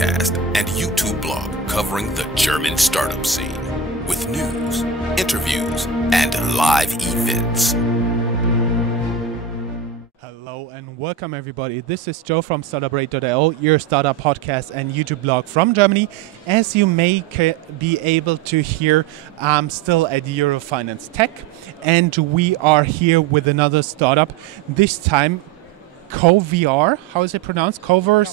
podcast and YouTube blog covering the German startup scene with news, interviews, and live events. Hello and welcome everybody. This is Joe from Startuprad.io, your startup podcast and YouTube blog from Germany. As you may be able to hear, I'm still at Eurofinance Tech and we are here with another startup. This time Covr, how is it pronounced? Covr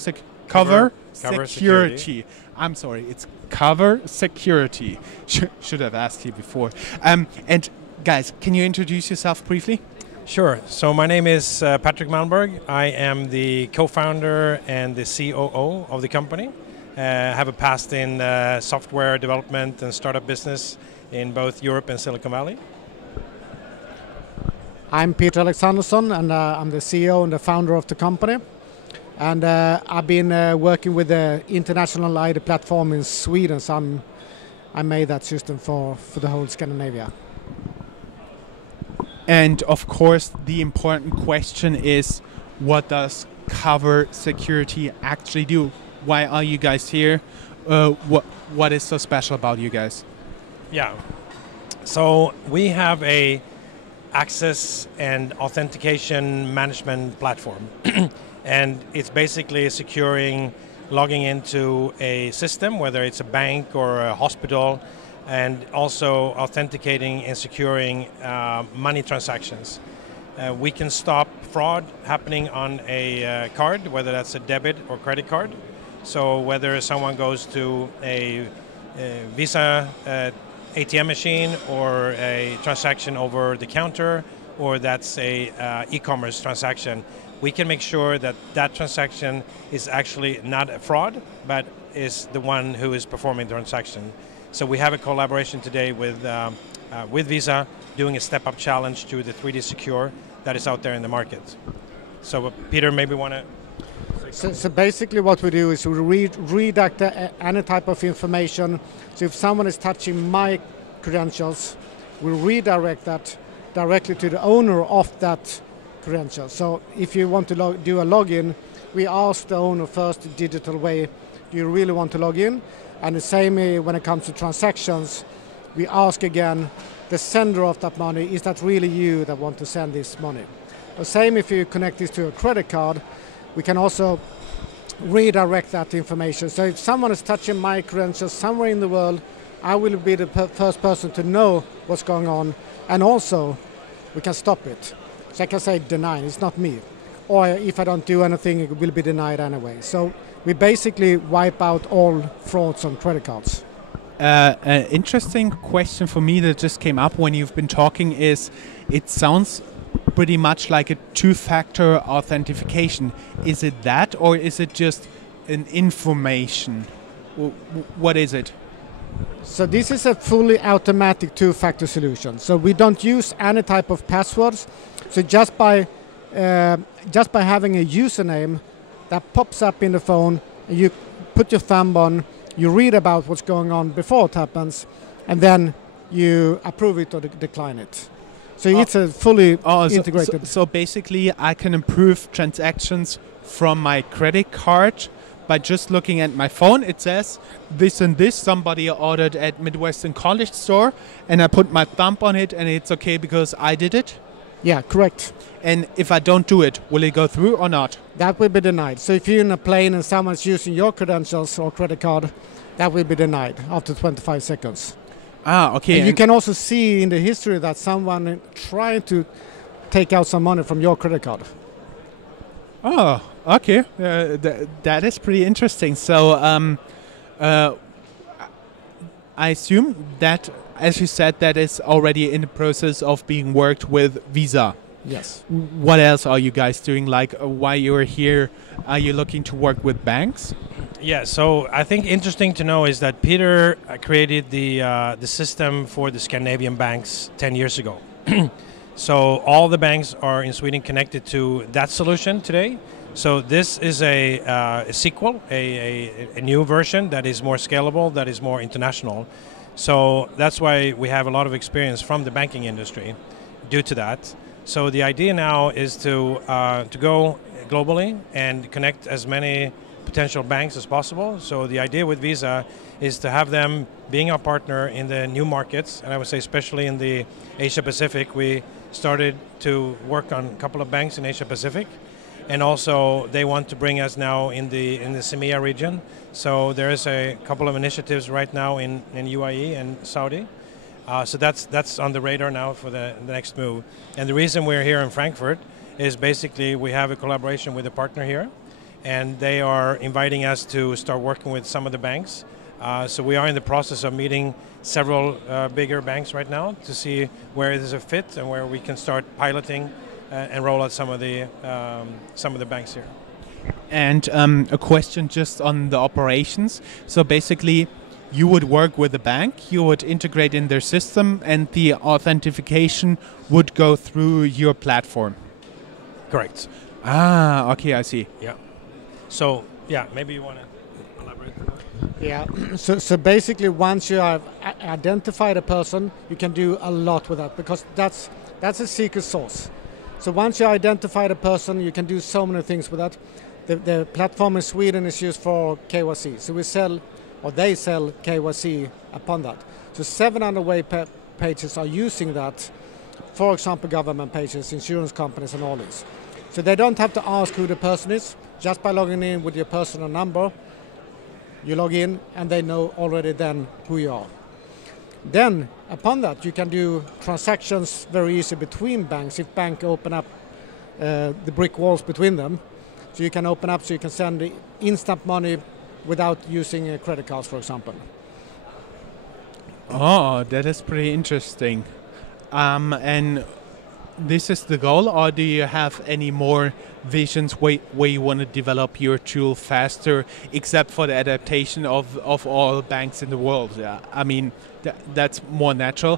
Security. I'm sorry, it's Covr Security. Should have asked you before. And guys, can you introduce yourself briefly? Sure. So my name is Patrick Malmberg. I am the co-founder and the COO of the company. Have a past in software development and startup business in both Europe and Silicon Valley. I'm Peter Alexandersson, and I'm the CEO and the founder of the company. And I've been working with the international ID platform in Sweden, so I made that system for the whole Scandinavia. And of course, the important question is, what does Covr Security actually do? Why are you guys here? What is so special about you guys? Yeah. So we have a access and authentication management platform. And it's basically securing logging into a system, whether it's a bank or a hospital, and also authenticating and securing money transactions. We can stop fraud happening on a card, whether that's a debit or credit card. So whether someone goes to a Visa ATM machine or a transaction over the counter, or that's a e-commerce transaction, we can make sure that that transaction is actually not a fraud, but is the one who is performing the transaction. So we have a collaboration today with Visa doing a step-up challenge to the 3D Secure that is out there in the market. So Peter, maybe want to... So basically what we do is we redact any type of information. So if someone is touching my credentials, we redirect that directly to the owner of that credential. So if you want to do a login, we ask the owner first the digital way, do you really want to log in? And the same when it comes to transactions, we ask again the sender of that money, is that really you that want to send this money? The same if you connect this to a credit card, we can also redirect that information. So if someone is touching my credentials somewhere in the world, I will be the first person to know what's going on, and also we can stop it. So I can say deny, it's not me. Or if I don't do anything, it will be denied anyway. So we basically wipe out all frauds on credit cards. An interesting question for me that just came up when you've been talking is, it sounds pretty much like a two-factor authentication. Is it that, or is it just an information? What is it? So this is a fully automatic two-factor solution. So we don't use any type of passwords. So just by having a username that pops up in the phone, you put your thumb on, you read about what's going on before it happens, and then you approve it or decline it. So it's a fully integrated. So basically, I can approve transactions from my credit card by just looking at my phone. It says this and this, somebody ordered at Midwestern College store, and I put my thumb on it, and it's okay because I did it? Yeah, correct. And if I don't do it, will it go through or not? That will be denied. So if you're in a plane and someone's using your credentials or credit card, that will be denied after 25 seconds. Ah, okay. And you can also see in the history that someone tried to take out some money from your credit card. Oh, okay. That is pretty interesting. So I assume that, as you said, that is already in the process of being worked with Visa. Yes. What else are you guys doing? Like, why you're here? Are you looking to work with banks? Yeah, so I think interesting to know is that Peter created the system for the Scandinavian banks 10 years ago. So all the banks are in Sweden connected to that solution today. So this is a sequel, a new version that is more scalable, that is more international. So that's why we have a lot of experience from the banking industry due to that. So the idea now is to go globally and connect as many potential banks as possible. So the idea with Visa is to have them being our partner in the new markets, and I would say especially in the Asia Pacific. We started to work on a couple of banks in Asia Pacific, and also they want to bring us now in the CEMEA region. So there is a couple of initiatives right now in UAE and Saudi. So that's on the radar now for the next move. And the reason we're here in Frankfurt is basically we have a collaboration with a partner here, and they are inviting us to start working with some of the banks. So we are in the process of meeting several bigger banks right now to see where it is a fit and where we can start piloting and roll out some of the banks here. And a question just on the operations. So basically, you would work with the bank, you would integrate in their system, and the authentication would go through your platform. Correct. Ah, okay, I see. Yeah. So, yeah, maybe you want to elaborate on that? Yeah, so basically once you have identified a person, you can do a lot with that, because that's a secret sauce. So once you identify a person, you can do so many things with that. The platform in Sweden is used for KYC, so they sell KYC upon that. So 700 web pages are using that, for example, government pages, insurance companies and all this. So they don't have to ask who the person is. Just by logging in with your personal number, you log in and they know already then who you are. Then, upon that, you can do transactions very easy between banks. If banks open up the brick walls between them, so you can open up so you can send the instant money without using credit cards, for example. Oh, that is pretty interesting. And this is the goal, or do you have any more visions where you want to develop your tool faster, except for the adaptation of all banks in the world? Yeah, I mean, that's more natural.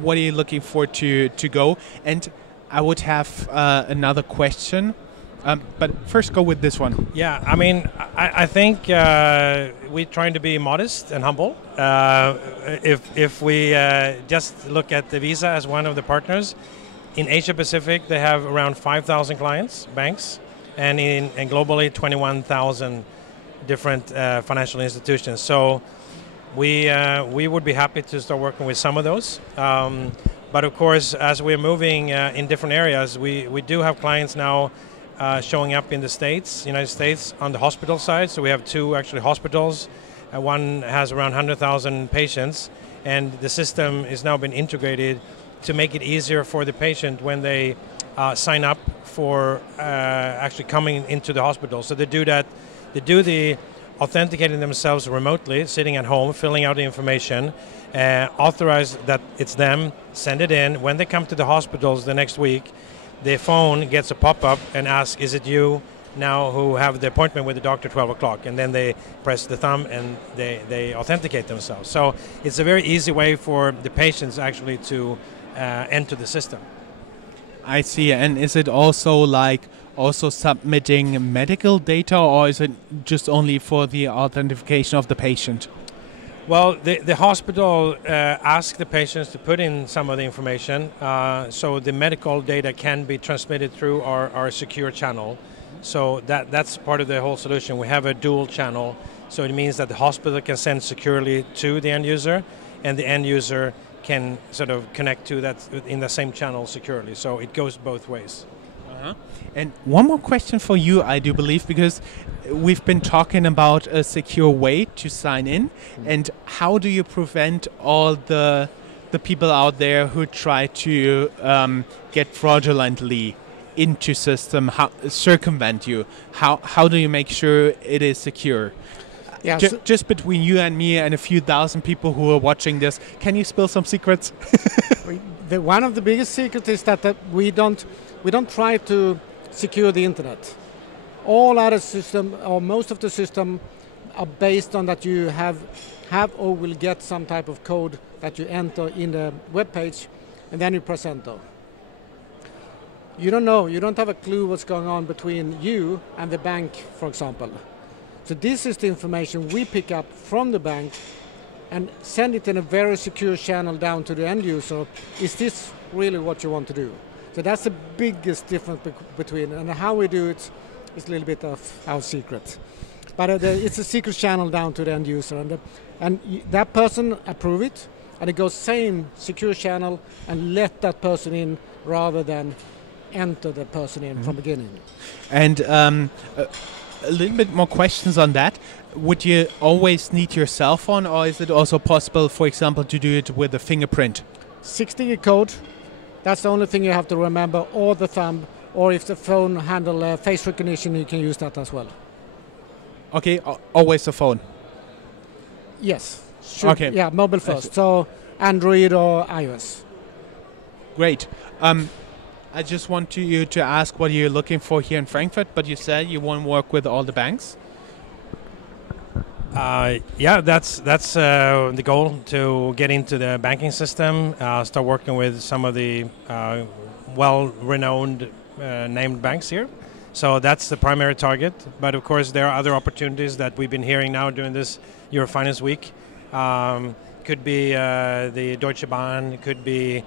What are you looking for to go? And I would have another question. But first, go with this one. Yeah, I mean, I think we're trying to be modest and humble. If we just look at the Visa as one of the partners, in Asia Pacific they have around 5,000 clients, banks, and globally 21,000 different financial institutions. So we would be happy to start working with some of those. But of course, as we're moving in different areas, we do have clients now showing up in the United States, on the hospital side. So we have two actually hospitals. One has around 100,000 patients, and the system is now been integrated to make it easier for the patient when they sign up for actually coming into the hospital. So they do the authenticating themselves remotely, sitting at home, filling out the information, authorize that it's them, send it in. When they come to the hospitals the next week, their phone gets a pop-up and asks, is it you now who have the appointment with the doctor at 12 o'clock? And then they press the thumb and they authenticate themselves. So it's a very easy way for the patients actually to enter the system. I see. And is it also submitting medical data, or is it just only for the authentication of the patient? Well, the hospital asks the patients to put in some of the information, so the medical data can be transmitted through our secure channel. So that's part of the whole solution. We have a dual channel, so it means that the hospital can send securely to the end user, and the end user can sort of connect to that in the same channel securely. So it goes both ways. And one more question for you, I do believe, because we've been talking about a secure way to sign in, and how do you prevent all the people out there who try to get fraudulently into system, circumvent you? How do you make sure it is secure? Yeah, just between you and me and a few thousand people who are watching this, can you spill some secrets? One of the biggest secrets is that we don't try to secure the internet. All other systems, or most of the system, are based on that you have or will get some type of code that you enter in the web page, and then you press enter. You don't know, you don't have a clue what's going on between you and the bank, for example. So this is the information we pick up from the bank and send it in a very secure channel down to the end user. Is this really what you want to do? So that's the biggest difference between, and how we do it is a little bit of our secret. But it's a secret channel down to the end user, and that person approve it, and it goes same secure channel and let that person in rather than enter the person in from beginning. And a little bit more questions on that. Would you always need your cell phone, or is it also possible, for example, to do it with a fingerprint? 6-digit code, that's the only thing you have to remember, or the thumb, or if the phone handle face recognition, you can use that as well. Okay, always the phone. Yes. Okay. Yeah, mobile first. So Android or iOS. Great. I just want you to ask what you're looking for here in Frankfurt, but you said you want to work with all the banks. Yeah, that's the goal, to get into the banking system, start working with some of the well-renowned named banks here. So that's the primary target. But of course, there are other opportunities that we've been hearing now during this Eurofinance Week. Could be the Deutsche Bahn, could be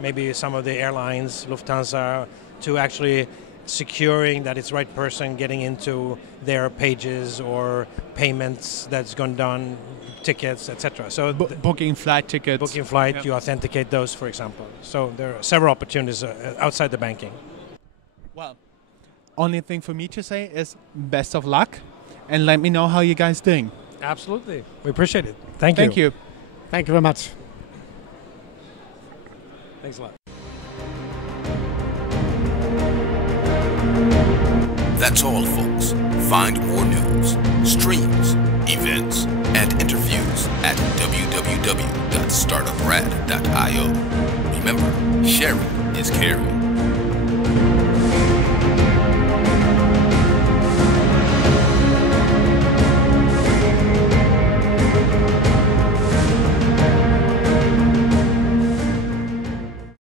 maybe some of the airlines, Lufthansa, to actually securing that it's the right person getting into their pages or payments that's gone done, tickets, etc. So booking flight tickets. Booking flight, Yep. You authenticate those, for example. So there are several opportunities outside the banking. Well, only thing for me to say is best of luck, and let me know how you guys doing. Absolutely. We appreciate it. Thank you. Thank you. Thank you very much. Thanks a lot. That's all, folks. Find more news, streams, events, and interviews at www.startuprad.io. Remember, sharing is caring.